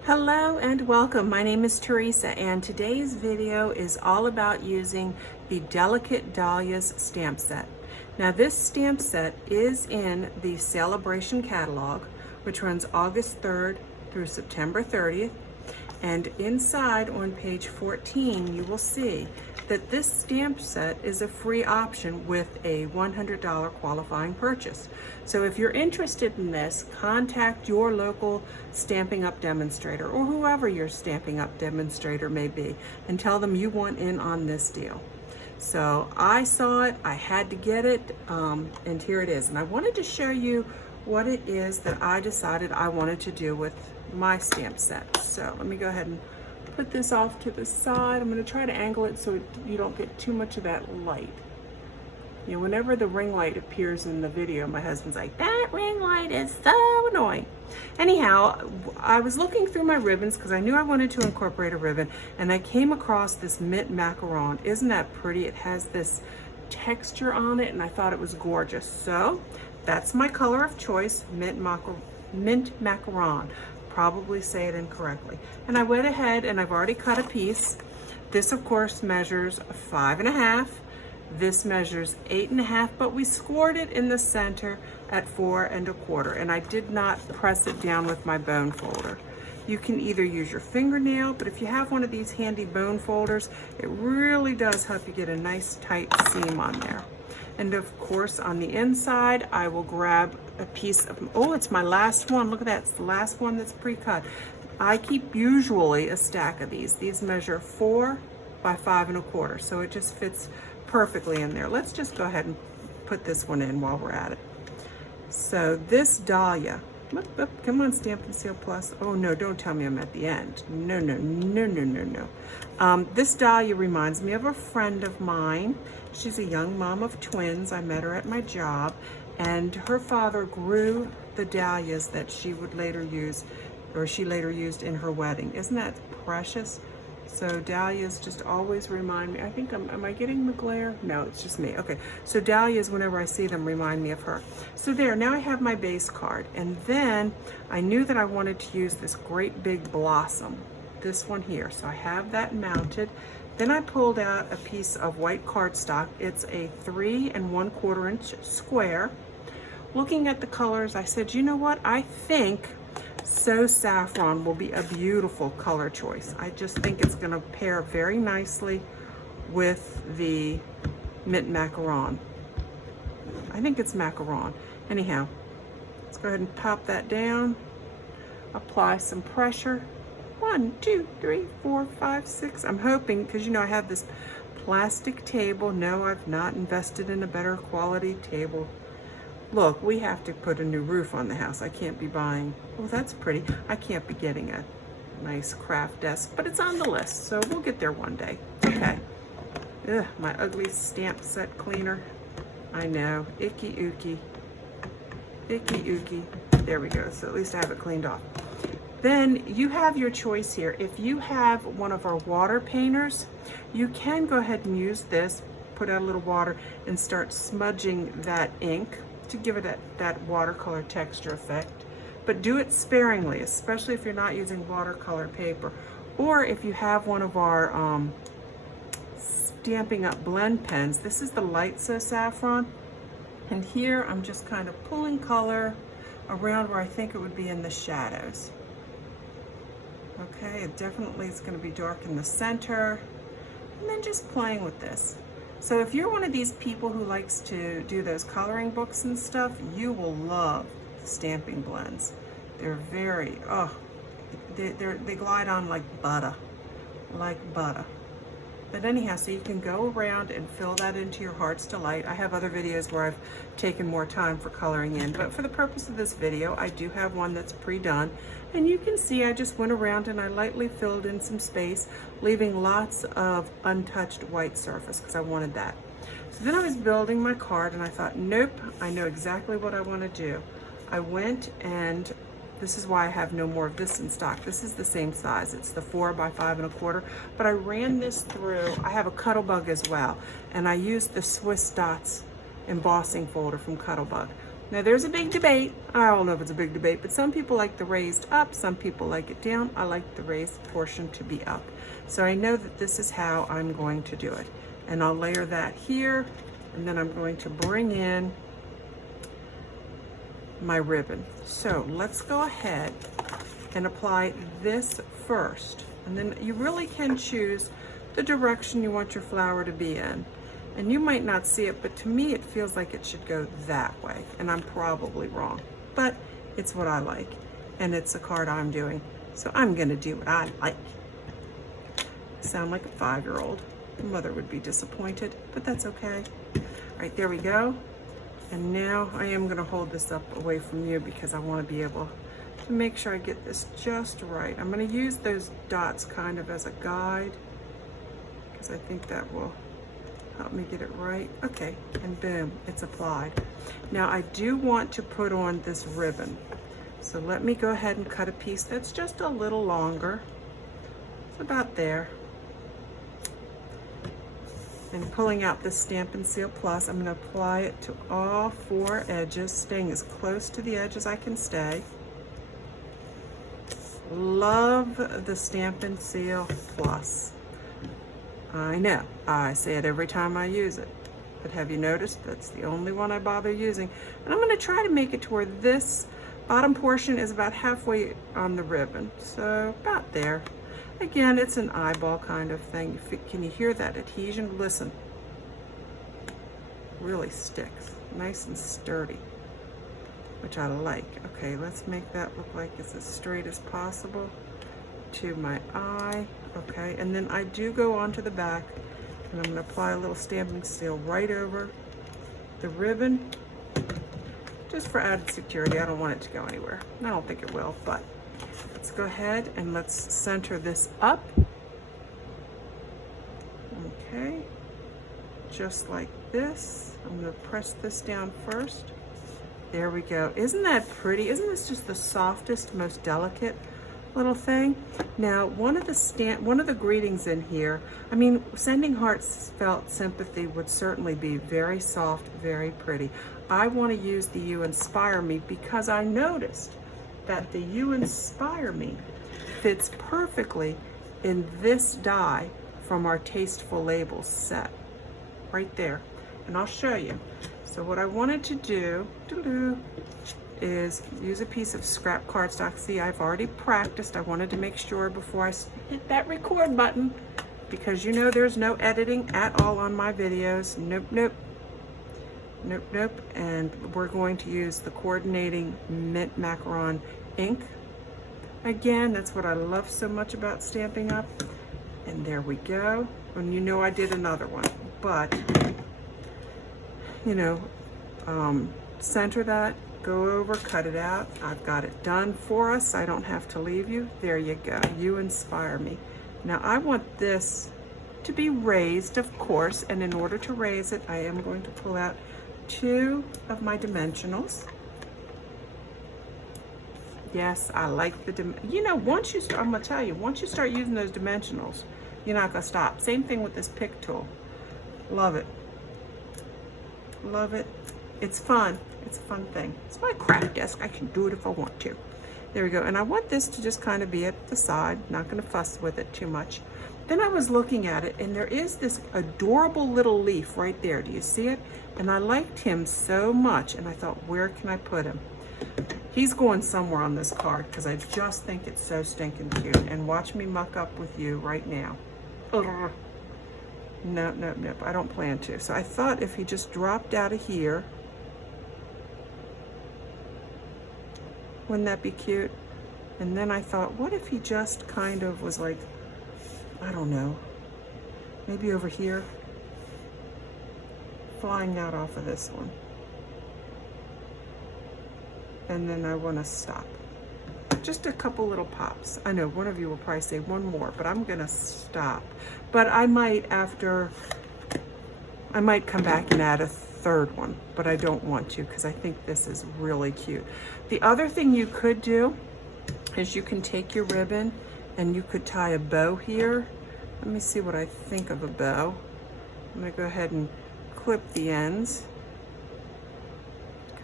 Hello and welcome. My name is Teresa and today's video is all about using the Delicate Dahlias stamp set. Now this stamp set is in the a-bration catalog, which runs August 3rd through September 30th. And inside on page 14, you will see that this stamp set is a free option with a $100 qualifying purchase. So if you're interested in this, contact your local Stampin' Up demonstrator or whoever your Stampin' Up demonstrator may be and tell them you want in on this deal. So I saw it, I had to get it, and here it is. And I wanted to show you what it is that I decided I wanted to do with my stamp set. So let me go ahead and put this off to the side. I'm going to try to angle it so you don't get too much of that light. You know, whenever the ring light appears in the video, my husband's like, that ring light is so annoying. Anyhow, I was looking through my ribbons because I knew I wanted to incorporate a ribbon, and I came across this mint macaron. Isn't that pretty? It has this texture on it, and I thought it was gorgeous. So that's my color of choice, mint macaron. Probably say it incorrectly. And I went ahead and I've already cut a piece. This of course measures 5.5. This measures 8.5, but we scored it in the center at 4.25, and I did not press it down with my bone folder. You can either use your fingernail, but if you have one of these handy bone folders, it really does help you get a nice tight seam on there. And of course, on the inside, I will grab a piece of, oh, it's my last one. Look at that, it's the last one that's pre-cut. I keep usually a stack of these. These measure 4 by 5.25, so it just fits perfectly in there. Let's just go ahead and put this one in while we're at it. So this dahlia, come on, Stampin' Seal Plus. Oh no, don't tell me I'm at the end. No. This dahlia reminds me of a friend of mine. She's a young mom of twins. I met her at my job, and her father grew the dahlias that she would later use, or she later used in her wedding. Isn't that precious? So dahlias just always remind me. I think am I getting the glare? No, it's just me. Okay, so dahlias, whenever I see them, remind me of her. So there, now I have my base card, and then I knew that I wanted to use this great big blossom, this one here. So I have that mounted. Then I pulled out a piece of white cardstock. It's a 3 1/4 inch square. Looking at the colors, I said, you know what? I think So Saffron will be a beautiful color choice. I just think it's going to pair very nicely with the mint macaron. I think it's macaron. Anyhow, let's go ahead and pop that down. Apply some pressure. 1, 2, 3, 4, 5, 6. I'm hoping, because you know I have this plastic table. No, I've not invested in a better quality table. Look, we have to put a new roof on the house. I can't be buying, oh, that's pretty. I can't be getting a nice craft desk, but it's on the list, so we'll get there one day. Okay. Ugh, my ugly stamp set cleaner. I know, icky ooky. Icky ooky. There we go, so at least I have it cleaned off. Then you have your choice here. If you have one of our water painters, you can go ahead and use this, put out a little water and start smudging that ink to give it that watercolor texture effect. But do it sparingly, especially if you're not using watercolor paper. Or if you have one of our Stampin' Up blend pens, this is the light So Saffron. And here I'm just kind of pulling color around where I think it would be in the shadows. Okay, it definitely is going to be dark in the center. And then just playing with this. So if you're one of these people who likes to do those coloring books and stuff, you will love the stamping blends. They're very, they glide on like butter, But anyhow, so you can go around and fill that into your heart's delight. I have other videos where I've taken more time for coloring in, but for the purpose of this video, I do have one that's pre-done. And you can see I just went around and I lightly filled in some space, leaving lots of untouched white surface because I wanted that. So then I was building my card and I thought, nope, I know exactly what I want to do. I went and this is why I have no more of this in stock. This is the same size. It's the 4 by 5.25, but I ran this through. I have a Cuttlebug as well, and I used the Swiss Dots embossing folder from Cuttlebug. Now there's a big debate. I don't know if it's a big debate, but some people like the raised up, some people like it down. I like the raised portion to be up. So I know that this is how I'm going to do it. And I'll layer that here, and then I'm going to bring in my ribbon. So let's go ahead and apply this first. And then you really can choose the direction you want your flower to be in. And you might not see it, but to me it feels like it should go that way. And I'm probably wrong, but it's what I like. And it's a card I'm doing. So I'm gonna do what I like. Sound like a 5-year-old. Mother would be disappointed, but that's okay. All right, there we go. And now I am gonna hold this up away from you because I wanna be able to make sure I get this just right. I'm gonna use those dots kind of as a guide because I think that will help me get it right. Okay, and boom, it's applied. Now I do want to put on this ribbon. So let me go ahead and cut a piece that's just a little longer. It's about there. And pulling out this Stampin' Seal Plus, I'm gonna apply it to all 4 edges, staying as close to the edge as I can stay. Love the Stampin' Seal Plus. I know, I say it every time I use it, but have you noticed that's the only one I bother using? And I'm gonna try to make it to where this bottom portion is about halfway on the ribbon, so about there. Again, it's an eyeball kind of thing. Can you hear that adhesion? Listen, really sticks, nice and sturdy, which I like. Okay, let's make that look like it's as straight as possible to my eye. Okay, and then I do go onto the back and I'm gonna apply a little Stampin' Seal right over the ribbon, just for added security. I don't want it to go anywhere. I don't think it will, but let's go ahead and let's center this up. Okay, just like this. I'm gonna press this down first. There we go. Isn't that pretty? Isn't this just the softest, most delicate little thing? Now, one of the greetings in here, I mean, sending heartfelt sympathy would certainly be very soft, very pretty. I want to use the You Inspire Me because I noticed that the You Inspire Me fits perfectly in this die from our Tasteful Labels set, right there. And I'll show you. So what I wanted to do is use a piece of scrap cardstock. See, I've already practiced. I wanted to make sure before I hit that record button, because you know there's no editing at all on my videos. Nope, nope, nope, nope. And we're going to use the coordinating mint macaron ink. Again, that's what I love so much about Stampin' Up. And there we go. And you know I did another one, but you know, center that, go over, cut it out. I've got it done for us. I don't have to leave you. There you go. You Inspire Me. Now I want this to be raised, of course, and in order to raise it, I am going to pull out 2 of my dimensionals. Yes, I like the, you know, once you start, I'm gonna tell you, once you start using those dimensionals, you're not gonna stop. Same thing with this pick tool. Love it. Love it. It's fun. It's a fun thing. It's my craft desk. I can do it if I want to. There we go. And I want this to just kind of be at the side. Not going to fuss with it too much. Then I was looking at it, and there is this adorable little leaf right there. Do you see it? And I liked him so much, and I thought, where can I put him? He's going somewhere on this card because I just think it's so stinking cute. And watch me muck up with you right now. Ugh. No, no, no, I don't plan to. So I thought if he just dropped out of here, wouldn't that be cute? And then I thought, what if he just kind of was like, I don't know, maybe over here, flying out off of this one. And then I want to stop. Just a couple little pops. I know one of you will probably say one more, but I'm gonna stop. But I might come back and add a 3rd one, but I don't want to because I think this is really cute. The other thing you could do is you can take your ribbon and you could tie a bow here. Let me see what I think of a bow. I'm gonna go ahead and clip the ends because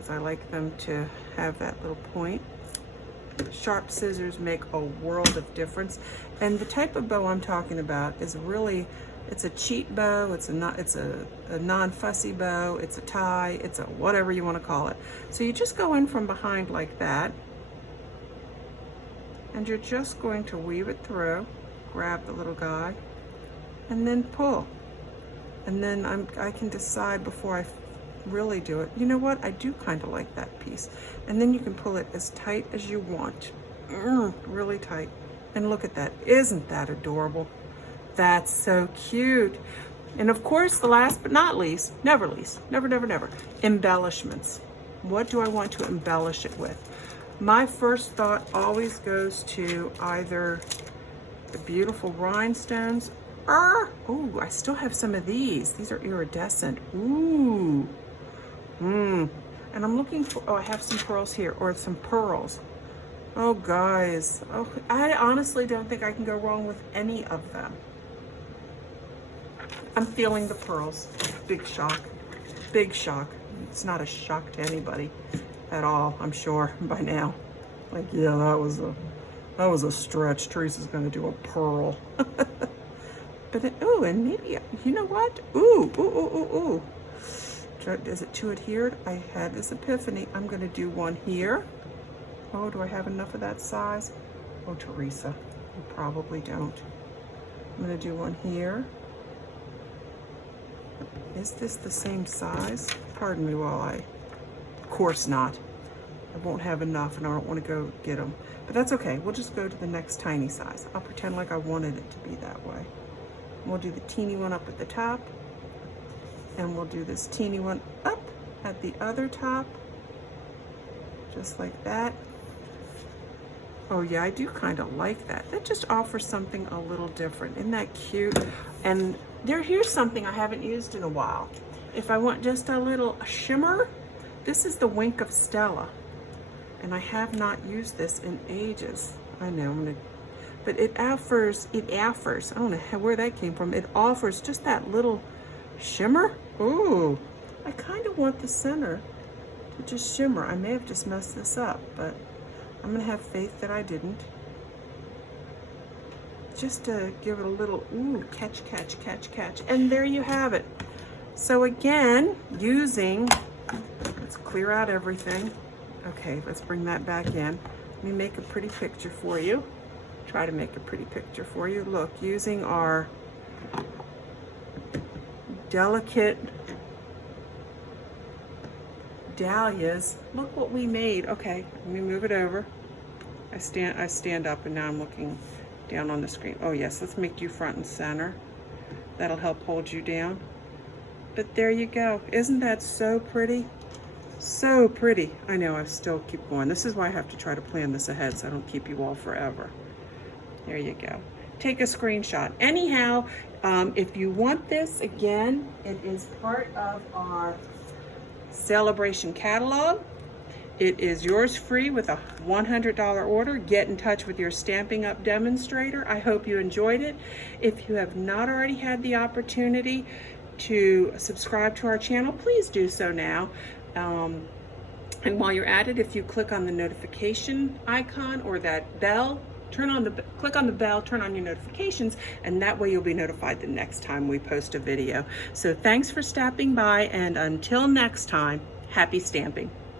because I like them to have that little point. Sharp scissors make a world of difference. And the type of bow I'm talking about is really, it's a cheat bow, it's a non-fussy bow, it's a tie, it's a whatever you want to call it. So you just go in from behind like that, and you're just going to weave it through, grab the little guy, and then pull. And then I can decide before I really do it, you know what, I do kind of like that piece. And then you can pull it as tight as you want, really tight. And look at that, isn't that adorable? That's so cute. And of course, the last but not least, never, embellishments. What do I want to embellish it with? My first thought always goes to either the beautiful rhinestones, or, oh, I still have some of these. These are iridescent. Ooh. And I'm looking for, oh, I have some pearls here, or some pearls. Oh, guys. Oh, I honestly don't think I can go wrong with any of them. I'm feeling the pearls. Big shock. Big shock. It's not a shock to anybody at all, I'm sure, by now. Like, yeah, that was a stretch. Teresa's gonna do a pearl. But then, ooh, and maybe, you know what? Ooh. Is it too adhered? I had this epiphany. I'm gonna do one here. Oh, do I have enough of that size? Oh, Teresa, you probably don't. I'm gonna do one here. Is this the same size? Pardon me while of course not. I won't have enough and I don't want to go get them. But that's okay, we'll just go to the next tiny size. I'll pretend like I wanted it to be that way. We'll do the teeny one up at the top. And we'll do this teeny one up at the other top. Just like that. Oh yeah, I do kind of like that. That just offers something a little different. Isn't that cute? And here's something I haven't used in a while. If I want just a little shimmer, this is the Wink of Stella. And I have not used this in ages. I know, but it offers, I don't know where that came from. It offers just that little shimmer. Ooh, I kind of want the center to just shimmer. I may have just messed this up, but I'm gonna have faith that I didn't. Just to give it a little, ooh, catch. And there you have it. So again, let's clear out everything. Okay, let's bring that back in. Let me make a pretty picture for you. Try to make a pretty picture for you. Look, using our delicate dahlias. Look what we made. Okay, let me move it over. I stand up and now I'm looking down on the screen. Oh yes, let's make you front and center. That'll help hold you down. But there you go. Isn't that so pretty? So pretty. I know, I still keep going. This is why I have to try to plan this ahead so I don't keep you all forever. There you go. Take a screenshot. Anyhow, if you want this, again, it is part of our celebration catalog. It is yours free with a $100 order. Get in touch with your Stampin' Up demonstrator. I hope you enjoyed it. If you have not already had the opportunity to subscribe to our channel, please do so now. And while you're at it, if you click on the notification icon or that bell, click on the bell, turn on your notifications, and that way you'll be notified the next time we post a video. So thanks for stopping by, and until next time, happy stamping.